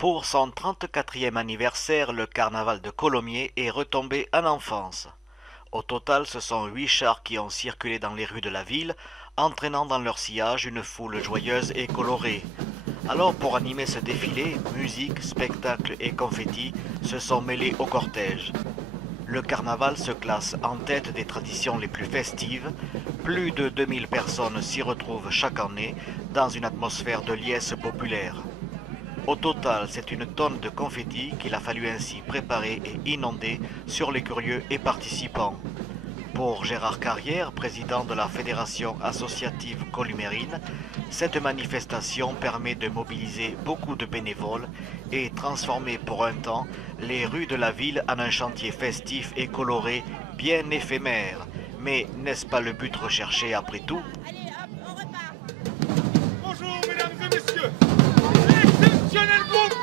Pour son 34e anniversaire, le carnaval de Colomiers est retombé en enfance. Au total, ce sont 8 chars qui ont circulé dans les rues de la ville, entraînant dans leur sillage une foule joyeuse et colorée. Alors pour animer ce défilé, musique, spectacle et confettis se sont mêlés au cortège. Le carnaval se classe en tête des traditions les plus festives. Plus de 2000 personnes s'y retrouvent chaque année dans une atmosphère de liesse populaire. Au total, c'est une tonne de confettis qu'il a fallu ainsi préparer et inonder sur les curieux et participants. Pour Gérard Carrière, président de la Fédération associative columérine, cette manifestation permet de mobiliser beaucoup de bénévoles et transformer pour un temps les rues de la ville en un chantier festif et coloré bien éphémère. Mais n'est-ce pas le but recherché après tout? Allez, hop, on repart. Bonjour mesdames et messieurs, exceptionnel groupe.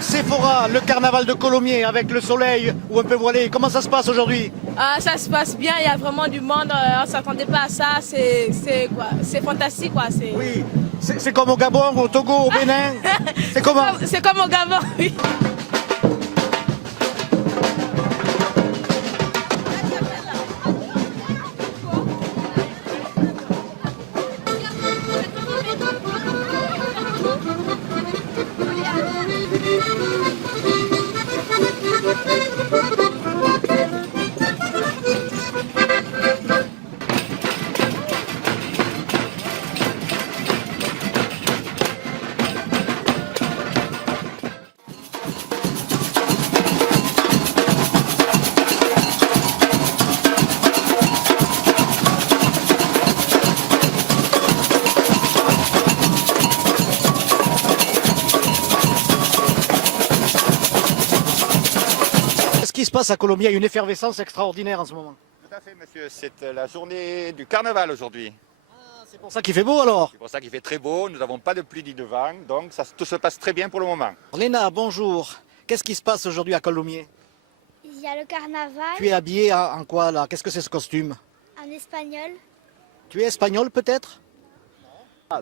Sephora, le carnaval de Colomiers avec le soleil ou un peu voilé, comment ça se passe aujourd'hui? Ah, ça se passe bien, il y a vraiment du monde, on ne s'attendait pas à ça, c'est fantastique quoi. Oui, c'est comme au Gabon, au Togo, au Bénin. C'est comment? C'est comme au Gabon, oui. Qu'est-ce qui se passe à Colomiers? Il y a une effervescence extraordinaire en ce moment. Tout à fait, monsieur. C'est la journée du carnaval aujourd'hui. C'est pour ça qu'il fait beau alors. C'est pour ça qu'il fait très beau. Nous n'avons pas de pluie ni de vent, donc tout se passe très bien pour le moment. Léna, bonjour. Qu'est-ce qui se passe aujourd'hui à Colomiers? Il y a le carnaval Tu es habillée en quoi là? Qu'est-ce que c'est ce costume? en espagnol. Tu es espagnole peut-être?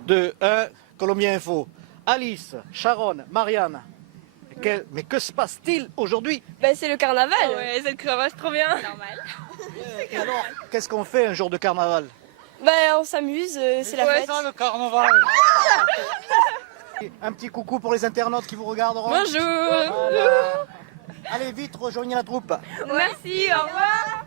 2, 1, Colomiers Info. Alice, Sharon, Marianne. Mais que se passe-t-il aujourd'hui? Ben, c'est le carnaval. Ouais, c'est le carnaval, c'est trop bien. Normal. Et alors, qu'est-ce qu'on fait un jour de carnaval? Ben, on s'amuse, c'est la fête. le carnaval. Un petit coucou pour les internautes qui vous regarderont. Bonjour. Voilà. Allez vite, rejoignez la troupe. Merci, au revoir.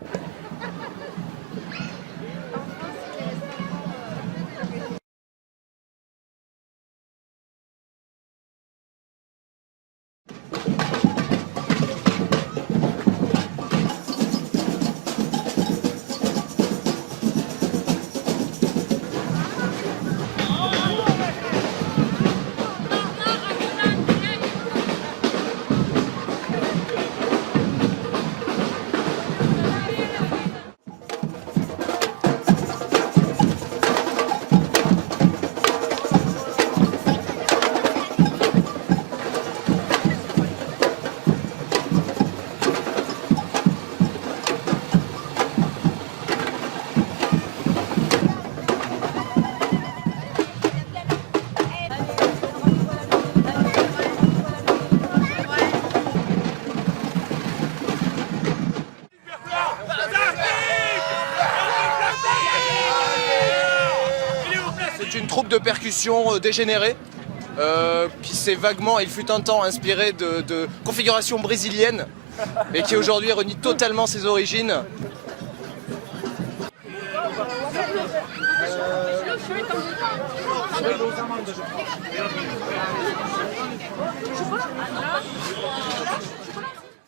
C'est une troupe de percussion dégénérée qui s'est vaguement, il fut un temps, inspiré de configurations brésiliennes et qui aujourd'hui renie totalement ses origines.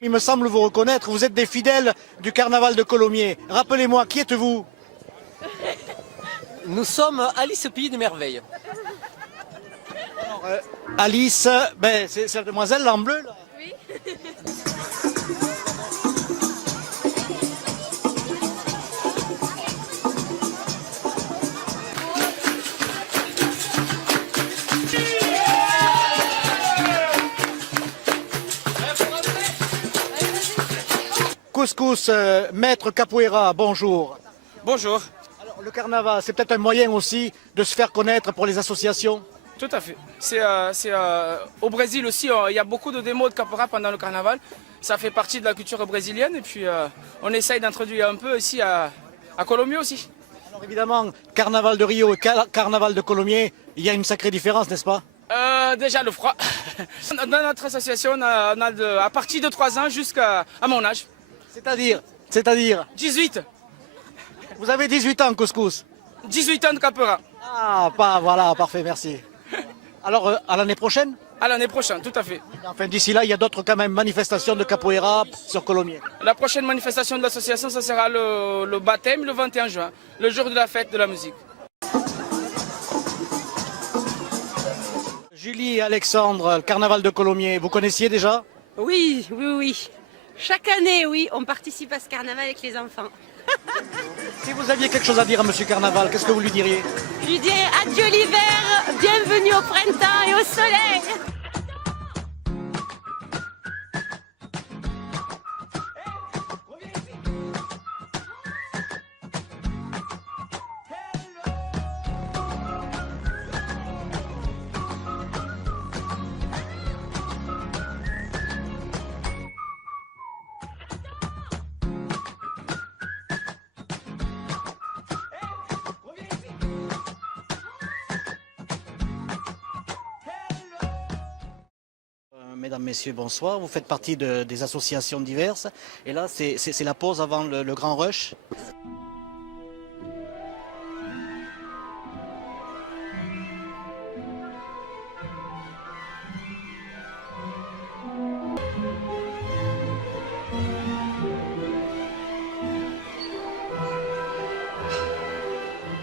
Il me semble vous reconnaître, vous êtes des fidèles du carnaval de Colomiers. Rappelez-moi, qui êtes-vous? Nous sommes Alice au pays des merveilles. Alice, ben, c'est la demoiselle en bleu là. Oui. Couscous, maître Capoeira, bonjour. Bonjour, Alors, le carnaval, c'est peut-être un moyen aussi de se faire connaître pour les associations. tout à fait. Au Brésil aussi, il y a beaucoup de démos de capoeira pendant le carnaval. Ça fait partie de la culture brésilienne et puis on essaye d'introduire un peu ici à Colomiers aussi. Alors évidemment, carnaval de Rio et carnaval de Colomiers, il y a une sacrée différence, n'est-ce pas? Déjà le froid. Dans notre association, on a à partir de 3 ans jusqu'à mon âge. C'est-à-dire, 18. vous avez 18 ans, Couscous. 18 ans de capoeira. Ah, voilà, parfait, merci. Alors, à l'année prochaine? À l'année prochaine, tout à fait. Enfin, d'ici là, il y a d'autres quand même manifestations de capoeira sur Colomiers. La prochaine manifestation de l'association, ça sera le baptême le 21 juin, le jour de la fête de la musique. Julie et Alexandre, le carnaval de Colomiers, vous connaissiez déjà? Oui, oui, oui. Chaque année, oui, on participe à ce carnaval avec les enfants. Si vous aviez quelque chose à dire à Monsieur Carnaval, qu'est-ce que vous lui diriez? Je lui dirais adieu l'hiver, bienvenue au printemps et au soleil. Mesdames, Messieurs, bonsoir. Vous faites partie des associations diverses. Et là, c'est la pause avant le grand rush.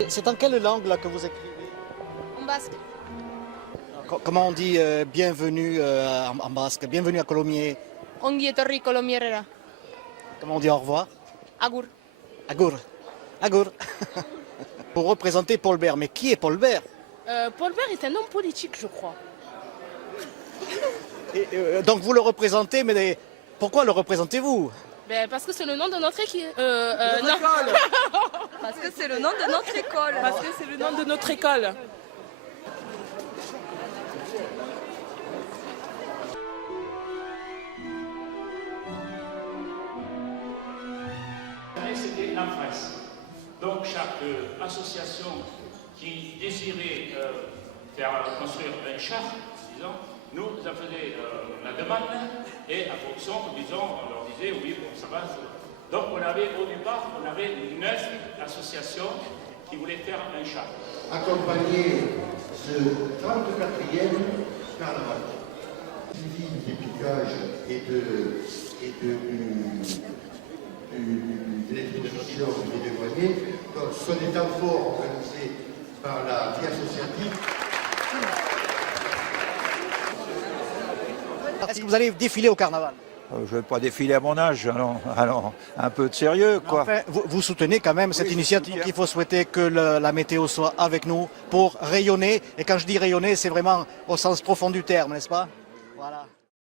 C'est en quelle langue là que vous écrivez? En basque. Comment on dit bienvenue en basque? Bienvenue à Colomiers. Ongi etorri Colomierera. Comment on dit au revoir? Agur. Agur. Agur. Pour représenter Paul Bert. Mais qui est Paul Bert? Paul Bert est un homme politique, je crois. Donc vous le représentez, mais pourquoi le représentez-vous? Ben, parce que c'est le nom de notre équipe. Parce que c'est le nom de notre école. Parce que c'est le nom de notre école. C'était la presse. Donc chaque association qui désirait faire construire un char, disons, nous en faisait la demande et en fonction, disons, on leur disait oui, bon, ça va. Donc au départ, on avait 9 associations qui voulaient faire un char. Accompagner ce 34e carnaval. Suivi des piquages et de l'électrification des douaniers. Donc ce sont des temps forts organisés par la vie associative. Est-ce que vous allez défiler au carnaval? Je ne vais pas défiler à mon âge, alors un peu de sérieux, quoi. Enfin, vous soutenez quand même cette initiative. Donc, il faut souhaiter que la météo soit avec nous pour rayonner. Et quand je dis rayonner, c'est vraiment au sens profond du terme, n'est-ce pas? Voilà.